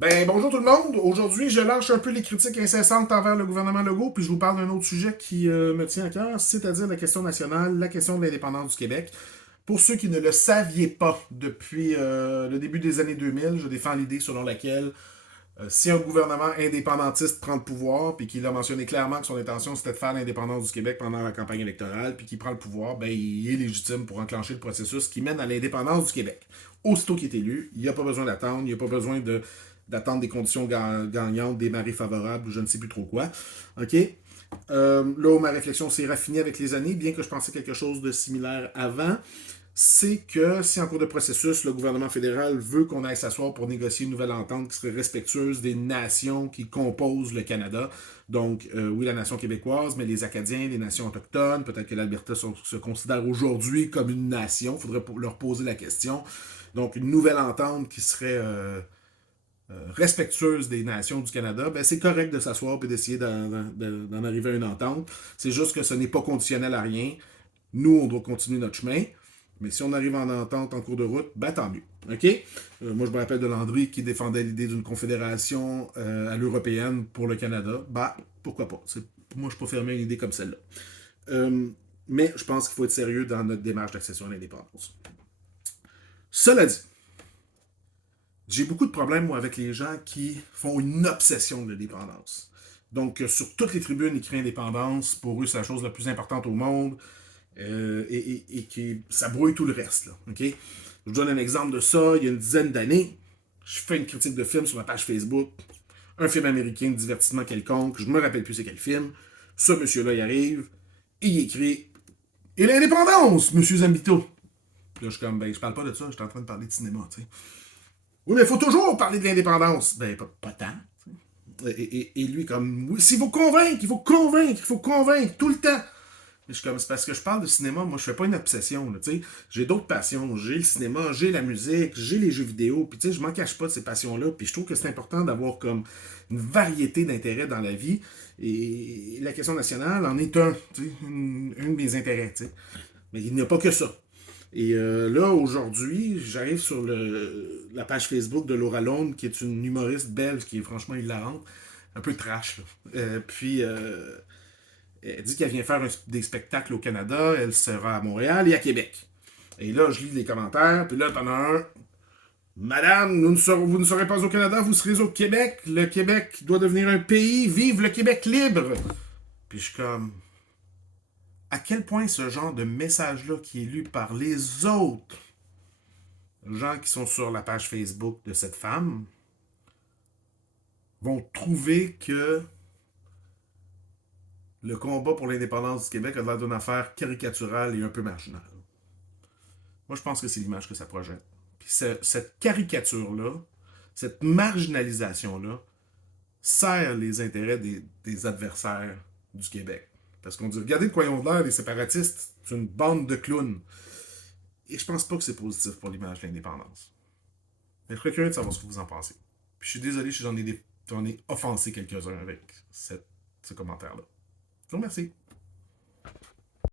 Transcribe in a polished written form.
Bonjour tout le monde. Aujourd'hui, je lâche un peu les critiques incessantes envers le gouvernement Legault, puis je vous parle d'un autre sujet qui me tient à cœur, c'est-à-dire la question nationale, la question de l'indépendance du Québec. Pour ceux qui ne le saviez pas, depuis le début des années 2000, je défends l'idée selon laquelle si un gouvernement indépendantiste prend le pouvoir, puis qu'il a mentionné clairement que son intention c'était de faire l'indépendance du Québec pendant la campagne électorale, puis qu'il prend le pouvoir, il est légitime pour enclencher le processus qui mène à l'indépendance du Québec. Aussitôt qu'il est élu, il n'y a pas besoin d'attendre, il n'y a pas besoin d'attendre des conditions gagnantes, des marées favorables ou je ne sais plus trop quoi. OK? Là où ma réflexion s'est raffinée avec les années, bien que je pensais quelque chose de similaire avant, c'est que si en cours de processus, le gouvernement fédéral veut qu'on aille s'asseoir pour négocier une nouvelle entente qui serait respectueuse des nations qui composent le Canada, donc oui, la nation québécoise, mais les Acadiens, les nations autochtones, peut-être que l'Alberta se considère aujourd'hui comme une nation, il faudrait leur poser la question. Donc une nouvelle entente qui serait respectueuse des nations du Canada, c'est correct de s'asseoir et d'essayer d'en arriver à une entente. C'est juste que ce n'est pas conditionnel à rien. Nous, on doit continuer notre chemin. Mais si on arrive en entente en cours de route, tant mieux. OK? Moi, je me rappelle de Landry qui défendait l'idée d'une confédération à l'européenne pour le Canada. Pourquoi pas? Moi, je ne suis pas fermé à une idée comme celle-là. Mais je pense qu'il faut être sérieux dans notre démarche d'accession à l'indépendance. Cela dit, j'ai beaucoup de problèmes, moi, avec les gens qui font une obsession de l'indépendance. Donc, sur toutes les tribunes écrit indépendance, pour eux, c'est la chose la plus importante au monde. Et qui ça brouille tout le reste. Là, OK? Je vous donne un exemple de ça. Il y a une dizaine d'années, je fais une critique de film sur ma page Facebook. Un film américain de divertissement quelconque. Je ne me rappelle plus c'est quel film. Ce monsieur-là, il arrive et il écrit Et l'indépendance, monsieur Zambito. Puis là, je suis comme, je parle pas de ça, je suis en train de parler de cinéma, tu sais. Oui, mais il faut toujours parler de l'indépendance. Pas tant. Et lui, comme, oui, s'il faut convaincre, il faut convaincre, tout le temps. Je suis comme, c'est parce que je parle de cinéma, moi je fais pas une obsession, tu sais. J'ai d'autres passions, j'ai le cinéma, j'ai la musique, j'ai les jeux vidéo, puis tu sais, je m'en cache pas de ces passions-là, puis je trouve que c'est important d'avoir comme une variété d'intérêts dans la vie, et la question nationale en est tu sais, un de mes intérêts, tu sais. Mais il n'y a pas que ça. Et là, aujourd'hui, j'arrive sur la page Facebook de Laura Lone, qui est une humoriste belge qui est franchement hilarante, un peu trash, là. Elle dit qu'elle vient faire des spectacles au Canada, elle sera à Montréal et à Québec. Et là, je lis les commentaires, puis là, t'en as un. Madame, vous ne serez pas au Canada, vous serez au Québec. Le Québec doit devenir un pays. Vive le Québec libre! Puis je suis comme. À quel point ce genre de message-là qui est lu par les autres gens qui sont sur la page Facebook de cette femme vont trouver que le combat pour l'indépendance du Québec a l'air d'une affaire caricaturale et un peu marginale. Moi, je pense que c'est l'image que ça projette. Puis cette caricature-là, cette marginalisation-là, sert les intérêts des adversaires du Québec. Parce qu'on dit, regardez de quoi ils ont l'air, les séparatistes, c'est une bande de clowns. Et je pense pas que c'est positif pour l'image de l'indépendance. Mais je serais curieux de savoir ce que vous en pensez. Puis je suis désolé si j'en ai offensé quelques-uns avec ce commentaire-là. Je vous remercie.